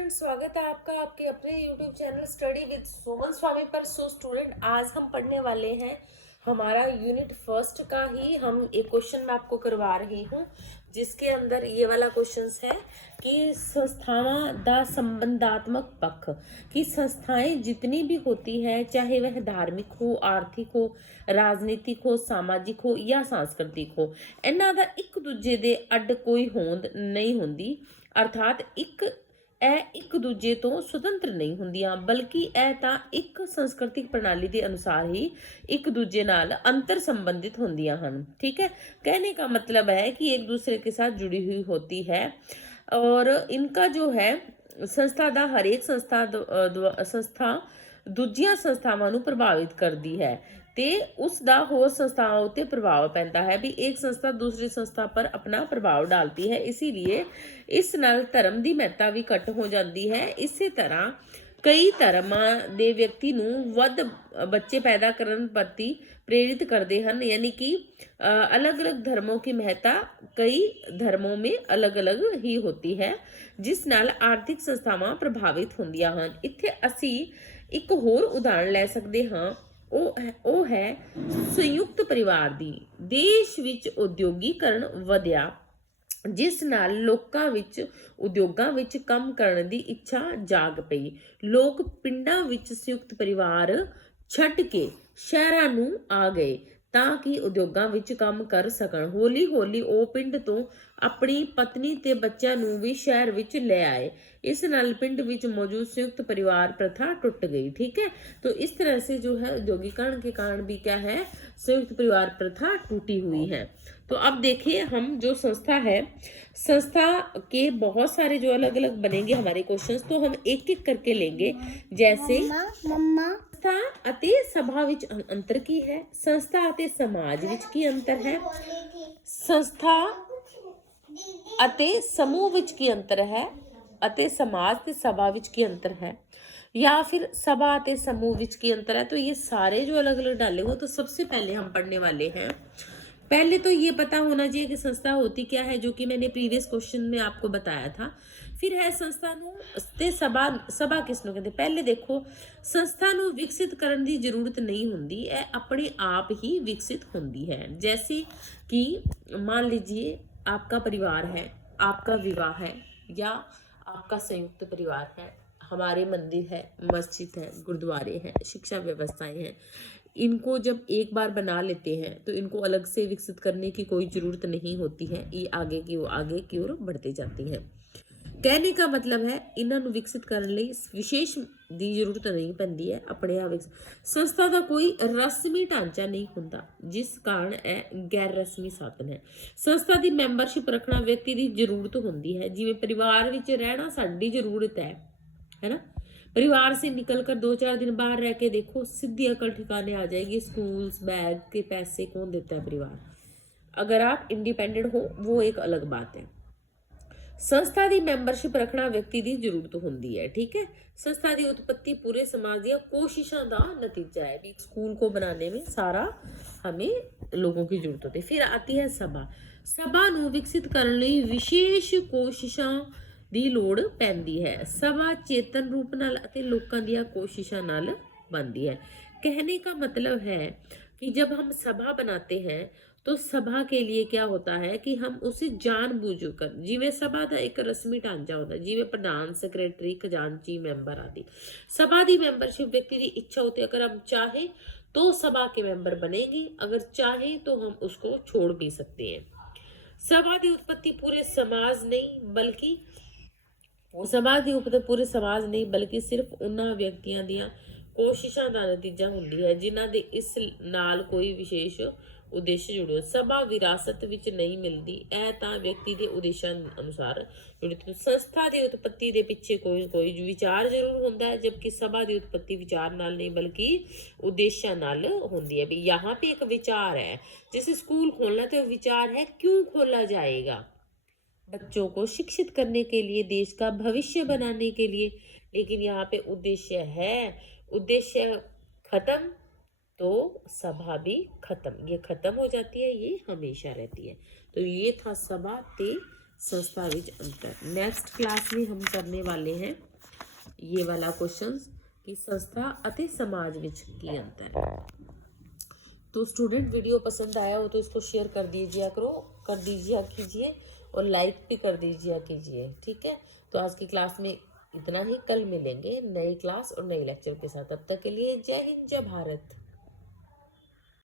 Student, स्वागत है आपका आपके अपने YouTube चैनल स्टडी विद सुमन स्वामी पर। सो स्टूडेंट, आज हम पढ़ने वाले हैं हमारा यूनिट फर्स्ट का ही हम एक क्वेश्चन मैं आपको करवा रही हूँ, जिसके अंदर ये वाला क्वेश्चन है कि संस्थावां दा संबंधात्मक पक्ष की संस्थाएं जितनी भी होती हैं, चाहे वह धार्मिक हो, आर्थिक हो, राजनीतिक हो, सामाजिक हो या सांस्कृतिक हो, इन्हां दा एक दूजे दे अड्ड कोई होंद नहीं हुंदी। अर्थात ਇੱਕ ਦੂਜੇ ਤੋਂ ਸੁਤੰਤਰ ਨਹੀਂ ਹੁੰਦੀਆਂ, ਬਲਕਿ ਇਹ ਤਾਂ ਇੱਕ ਸੰਸਕ੍ਰਿਤਿਕ ਪ੍ਰਣਾਲੀ ਦੇ ਅਨੁਸਾਰ ही एक दूजे नाल अंतर संबंधित होंदियां हन। ठीक है, कहने का मतलब है कि एक दूसरे के साथ जुड़ी हुई होती है और इनका जो है संस्था ਦਾ हरेक संस्था ਦੂਜੀਆਂ ਸੰਸਥਾਵਾਂ ਨੂੰ ਪ੍ਰਭਾਵਿਤ ਕਰਦੀ ਹੈ ਤੇ ਉਸ ਦਾ ਹੋਰ ਸੰਸਥਾਵਾਂ ਉੱਤੇ ਪ੍ਰਭਾਵ ਪੈਂਦਾ ਹੈ। भी एक संस्था दूसरी संस्था पर अपना प्रभाव डालती है, इसीलिए इस नाल धर्म ਦੀ ਮਹੱਤਤਾ ਵੀ ਘੱਟ ਹੋ ਜਾਂਦੀ ਹੈ। ਇਸੇ ਤਰ੍ਹਾਂ ਕਈ ਧਰਮਾਂ ਦੇ ਵਿਅਕਤੀ ਨੂੰ ਵੱਧ ਬੱਚੇ पैदा ਕਰਨ ਪ੍ਰਤੀ प्रेरित करते हैं, यानी कि अलग अलग धर्मों की महत्ता कई धर्मों में अलग अलग ही होती है, जिस नाल आर्थिक संस्थावां प्रभावित होंदियां हन। इत्थे असी एक होर उदाहरण ले सकते हाँ, ਉਹ है संयुक्त परिवार दी। देश विच उद्योगीकरण वधिया, जिस नाल लोकां विच उद्योगां विच काम करन दी इच्छा जाग पई। लोग पिंडां विच संयुक्त परिवार छड्ड के शहरां नूं आ गए ਤਾਂ ਕਿ ਉਦਯੋਗਾਂ ਵਿੱਚ ਕੰਮ ਕਰ ਸਕਣ। ਹੌਲੀ ਹੌਲੀ ਉਹ ਪਿੰਡ ਤੋਂ ਆਪਣੀ ਪਤਨੀ ਤੇ ਬੱਚਿਆਂ ਨੂੰ ਵੀ ਸ਼ਹਿਰ ਵਿੱਚ ਲੈ ਆਏ। इस नाल पिंड विच मौजूद संयुक्त परिवार प्रथा टूट गई। ठीक है, तो इस तरह से जो है औद्योगिकरण के कारण भी क्या है, संयुक्त परिवार प्रथा टूटी हुई है। तो अब देखिए हम जो संस्था है, संस्था के बहुत सारे जो अलग अलग बनेंगे हमारे क्वेश्चंस, तो हम एक एक करके लेंगे। जैसे संस्था ਅਤੇ ਸਭਾ ਵਿੱਚ ਅੰਤਰ ਕੀ ਹੈ, ਸੰਸਥਾ ਅਤੇ ਸਮਾਜ ਵਿੱਚ ਕੀ ਅੰਤਰ ਹੈ, ਸੰਸਥਾ ਅਤੇ ਸਮੂਹ ਵਿੱਚ ਕੀ ਅੰਤਰ ਹੈ, ਅਤੇ समाज ਤੇ सभा ਵਿੱਚ ਕੀ अंतर है, या फिर सभा ਅਤੇ समूह ਵਿੱਚ ਕੀ अंतर है। तो ये सारे जो अलग अलग डाले हो, तो सबसे पहले हम पढ़ने वाले हैं। पहले तो ये पता होना चाहिए कि संस्था होती क्या है, जो कि मैंने प्रीवियस क्वेश्चन में आपको बताया था। फिर है संस्था ਨੂੰ ਤੇ ਸਭਾ ਕਿਸ ਨੂੰ ਕਹਿੰਦੇ। ਪਹਿਲੇ ਦੇਖੋ, ਸੰਸਥਾ ਨੂੰ ਵਿਕਸਿਤ ਕਰਨ ਦੀ ਜ਼ਰੂਰਤ ਨਹੀਂ ਹੁੰਦੀ, ਇਹ ਆਪਣੇ ਆਪ ਹੀ ਵਿਕਸਿਤ ਹੁੰਦੀ है। जैसे कि मान लीजिए आपका परिवार है, आपका विवाह है, या आपका संयुक्त परिवार है, हमारे मंदिर है, मस्जिद है, गुरुद्वारे हैं, शिक्षा व्यवस्थाएं हैं, इनको जब एक बार बना लेते हैं तो इनको अलग से विकसित करने की कोई ज़रूरत नहीं होती है, ये आगे की ओर बढ़ते जाती हैं। कहने का मतलब है इन्हां नूं विकसित करने ਲਈ विशेष ਦੀ ਜ਼ਰੂਰਤ ਨਹੀਂ ਪੈਂਦੀ ਹੈ, ਆਪਣੇ ਆਪ ਸੰਸਥਾ ਦਾ ਕੋਈ ਰਸਮੀ ਢਾਂਚਾ ਨਹੀਂ ਹੁੰਦਾ, ਜਿਸ ਕਾਰਨ ਇਹ ਗੈਰ ਰਸਮੀ ਸਾਧਨ ਹੈ। ਸੰਸਥਾ ਦੀ ਮੈਂਬਰਸ਼ਿਪ ਰੱਖਣਾ ਵਿਅਕਤੀ ਦੀ ਜ਼ਰੂਰਤ ਹੁੰਦੀ ਹੈ, ਜਿਵੇਂ ਪਰਿਵਾਰ ਵਿੱਚ ਰਹਿਣਾ ਸਾਡੀ ਜ਼ਰੂਰਤ है ना। परिवार से निकलकर 2-4 दिन बाहर रह के देखो, सीधी अकल ठिकाने आ जाएगी। स्कूल्स, बैग के पैसे कौन देता है? परिवार। अगर आप इंडिपेंडेंट हो वो एक अलग बात है। संस्था की मैंबरशिप रखना व्यक्ति की जरूरत होंगी है। ठीक है, संस्था की उत्पत्ति पूरे समाज दी कोशिशों का नतीजा है। भी स्कूल को बनाने में सारा हमें लोगों की जरूरत होती है। फिर आती है सभा। सभा नूं विकसित करने लई विशेष कोशिशों ਦੀ ਲੋੜ ਪੈਂਦੀ है। सभा चेतन रूप नाल अते लोकां दियां कोशिशों नाल बनती है। कहने का मतलब है कि जब हम सभा बनाते हैं तो सभा के लिए क्या होता है कि हम उसे जानबूझकर, जिवें सभा का एक रस्मी ढांचा होता है, जिवें प्रधान, सैकटरी, खजांची, मैंबर आदि। सभा की मैंबरशिप व्यक्ति की इच्छा होती है, अगर हम चाहें तो सभा के मैंबर बनेंगे, अगर चाहें तो हम उसको छोड़ भी सकते हैं। सभा की उत्पत्ति पूरे समाज नहीं बल्कि समाज की उपत पूरे समाज नहीं बल्कि सिर्फ उन्होंने व्यक्तियों ਦੀਆਂ कोशिशों का नतीजा होंगी है, जिन्हों के इस नाल कोई विशेष उद्देश्य जुड़े। सभा विरासत विच नहीं मिलती, यह तो व्यक्ति के उद्देश्यों अनुसार जुड़ी। संस्था की उत्पत्ति के पिछे कोई कोई विचार जरूर होंदा है, जबकि सभा की उत्पत्ति विचार नाल नहीं बल्कि उद्देश्य नाल होंदी है। भी यहाँ पे एक विचार है, जैसे स्कूल खोलना तो विचार है क्यों खोला जाएगा, बच्चों को शिक्षित करने के लिए, देश का भविष्य बनाने के लिए। लेकिन यहाँ पे उद्देश्य है, उद्देश्य खत्म तो सभा भी खत्म, ये खत्म हो जाती है, ये हमेशा रहती है। तो ये था सभा ते संस्था विच अंतर। नेक्स्ट क्लास में हम करने वाले हैं ये वाला क्वेश्चन कि संस्था ਅਤੇ समाज ਵਿੱਚ ਕੀ अंतर है। तो स्टूडेंट वीडियो पसंद आया हो तो इसको शेयर कर दीजिए कीजिए और लाइक भी कर दीजिए कीजिए। ठीक है, तो आज की क्लास में इतना ही। कल मिलेंगे नई क्लास और नई लेक्चर के साथ। तब तक के लिए जय हिंद, जय भारत।